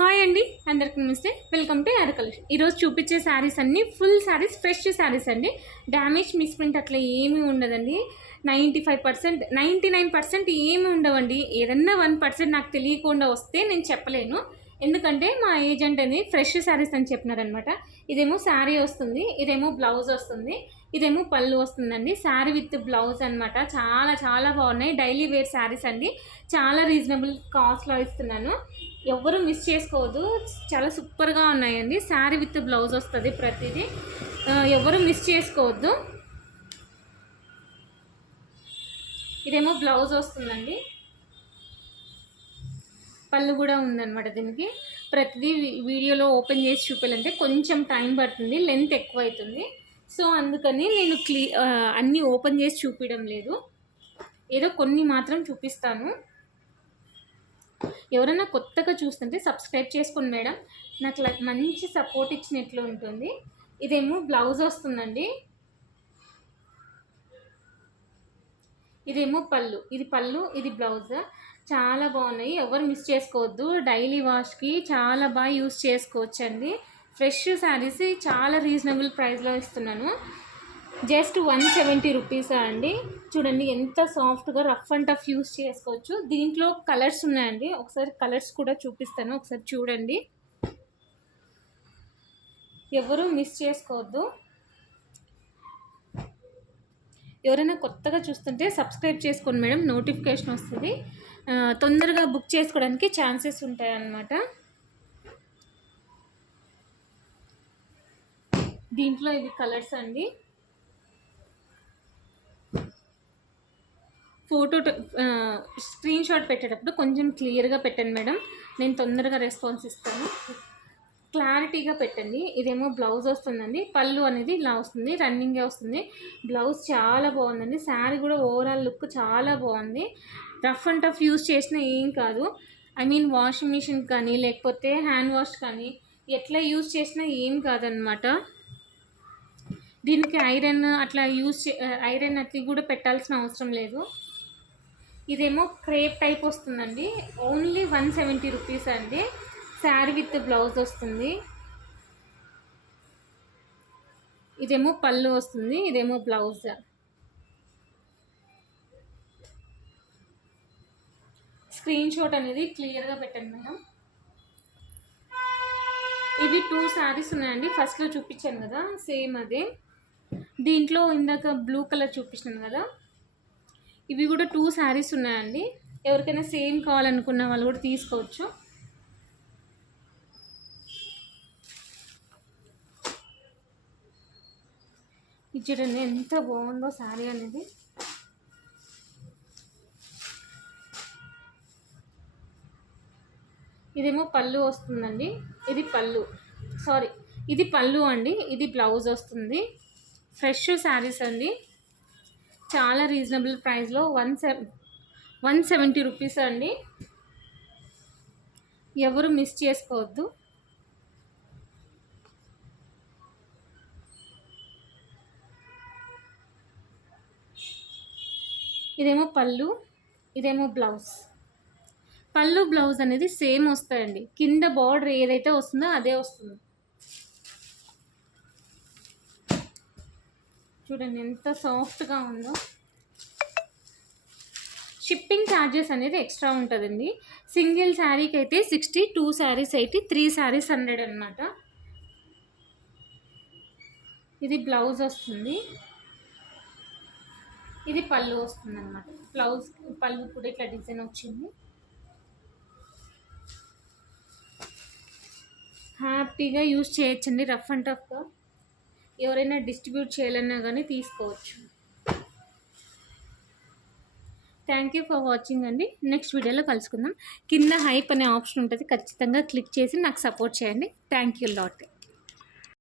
Hi అండి, అందరికి నమస్తే. Welcome to add collection. ఈరోజు చూపించే శారీస్ అన్నీ ఫుల్ శారీస్, ఫ్రెష్ శారీస్ అండి. డ్యామేజ్, మిస్ప్రింట్ అట్లా ఏమీ ఉండదండి. 95%, 99% ఏమి ఉండవండి. ఏదన్నా 1% నాకు తెలియకుండా వస్తే నేను చెప్పలేను. ఎందుకంటే మా ఏజెంట్ అని ఫ్రెష్ శారీస్ అని చెప్పినారనమాట. ఇదేమో శారీ వస్తుంది, ఇదేమో బ్లౌజ్ వస్తుంది, ఇదేమో పళ్ళు వస్తుందండి. శారీ విత్ బ్లౌజ్ అనమాట. చాలా చాలా బాగున్నాయి. డైలీ వేర్ శారీస్ అండి. చాలా రీజనబుల్ కాస్ట్లో ఇస్తున్నాను. ఎవరు మిస్ చేసుకోవద్దు. చాలా సూపర్గా ఉన్నాయండి. శారీ విత్ బ్లౌజ్ వస్తుంది ప్రతిదీ. ఎవరు మిస్ చేసుకోవద్దు. ఇదేమో బ్లౌజ్ వస్తుందండి, పళ్ళు కూడా ఉందన్నమాట. దీనికి ప్రతిదీ వీడియోలో ఓపెన్ చేసి చూపించాలంటే కొంచెం టైం పడుతుంది, లెంత్ ఎక్కువ అవుతుంది. సో అందుకని నేను అన్నీ ఓపెన్ చేసి చూపించడం లేదు, ఏదో కొన్ని మాత్రం చూపిస్తాను. ఎవరైనా కొత్తగా చూస్తుంటే సబ్స్క్రైబ్ చేసుకోండి మేడం, నాకు మంచి సపోర్ట్ ఇచ్చినట్లు ఉంటుంది. ఇదేమో బ్లౌజ్ వస్తుందండి, ఇదేమో పళ్ళు. ఇది పళ్ళు, ఇది బ్లౌజ్. చాలా బాగున్నాయి, ఎవరు మిస్ చేసుకోవద్దు. డైలీ వాష్కి చాలా బాగా యూస్ చేసుకోవచ్చండి. ఫ్రెష్ శారీస్ చాలా రీజనబుల్ ప్రైస్లో ఇస్తున్నాను. జస్ట్ 170 రూపీస్ అండి. చూడండి ఎంత సాఫ్ట్గా, రఫ్ అండ్ టఫ్ యూస్ చేసుకోవచ్చు. దీంట్లో కలర్స్ ఉన్నాయండి, ఒకసారి కలర్స్ కూడా చూపిస్తాను, ఒకసారి చూడండి. ఎవరు మిస్ చేసుకోవద్దు. ఎవరైనా కొత్తగా చూస్తుంటే సబ్స్క్రైబ్ చేసుకోండి మేడం, నోటిఫికేషన్ వస్తుంది. తొందరగా బుక్ చేసుకోవడానికి ఛాన్సెస్ ఉంటాయి అన్నమాట. దీంట్లో ఇవి కలర్స్ అండి. ఫోటో స్క్రీన్ షాట్ పెట్టేటప్పుడు కొంచెం క్లియర్గా పెట్టండి మేడం, నేను తొందరగా రెస్పాన్స్ ఇస్తాను. క్లారిటీగా పెట్టండి. ఇదేమో బ్లౌజ్ వస్తుందండి. పళ్ళు అనేది ఇలా వస్తుంది, రన్నింగే వస్తుంది. బ్లౌజ్ చాలా బాగుందండి. శారీ కూడా ఓవరాల్ లుక్ చాలా బాగుంది. రఫ్ అండ్ టఫ్ యూజ్ చేసినా ఏం కాదు. ఐ మీన్ వాషింగ్ మిషన్ కానీ లేకపోతే హ్యాండ్ వాష్ కానీ ఎట్లా యూజ్ చేసినా ఏం కాదనమాట. దీనికి ఐరన్ అట్లా ఐరన్ అట్లా కూడా పెట్టాల్సిన అవసరం లేదు. ఇదేమో క్రేప్ టైప్ వస్తుందండి. ఓన్లీ 170 రూపీస్ అండి. శారీ విత్ బ్లౌజ్ వస్తుంది. ఇదేమో పళ్ళు వస్తుంది, ఇదేమో బ్లౌజ్. స్క్రీన్ షాట్ అనేది క్లియర్గా పెట్టండి మేడం. ఇవి 2 శారీస్ ఉన్నాయండి. ఫస్ట్లో చూపించాను కదా, సేమ్ అదే. దీంట్లో ఇందాక బ్లూ కలర్ చూపించాను కదా, ఇవి కూడా 2 శారీస్ ఉన్నాయండి. ఎవరికైనా సేమ్ కావాలనుకున్న వాళ్ళు కూడా తీసుకోవచ్చు. ఇది చూడండి ఎంత బాగుందో శారీ అనేది. ఇదేమో పళ్ళు వస్తుందండి, ఇది పళ్ళు, సారీ ఇది పళ్ళు అండి, ఇది బ్లౌజ్ వస్తుంది. ఫ్రెష్ శారీస్ అండి, చాలా రీజనబుల్ ప్రైస్లో 170 రూపీస్ అండి. ఎవరు మిస్ చేసుకోవద్దు. ఇదేమో పళ్ళు, ఇదేమో బ్లౌజ్. పళ్ళు బ్లౌజ్ అనేది సేమ్ వస్తాయండి. కింద బార్డర్ ఏదైతే వస్తుందో అదే వస్తుంది. చూడండి ఎంత సాఫ్ట్గా ఉందో. షిప్పింగ్ ఛార్జెస్ అనేది ఎక్స్ట్రా ఉంటుందండి. సింగిల్ శారీకి అయితే 60, 2 శారీస్ అయితే 3 శారీస్ 100 అనమాట. ఇది బ్లౌజ్ వస్తుంది, ఇది పళ్ళు వస్తుంది అనమాట. బ్లౌజ్ పళ్ళు కూడా ఇట్లా డిజైన్ వచ్చింది. హ్యాపీగా యూజ్ చేయొచ్చండి, రఫ్ అండ్ టఫ్గా. ఎవరైనా డిస్ట్రిబ్యూట్ చేయాలన్నా కానీ తీసుకోవచ్చు. థ్యాంక్ యూ ఫర్ వాచింగ్ అండి. నెక్స్ట్ వీడియోలో కలుసుకుందాం. కింద హైప్ అనే ఆప్షన్ ఉంటుంది, ఖచ్చితంగా క్లిక్ చేసి నాకు సపోర్ట్ చేయండి. Thank you lot.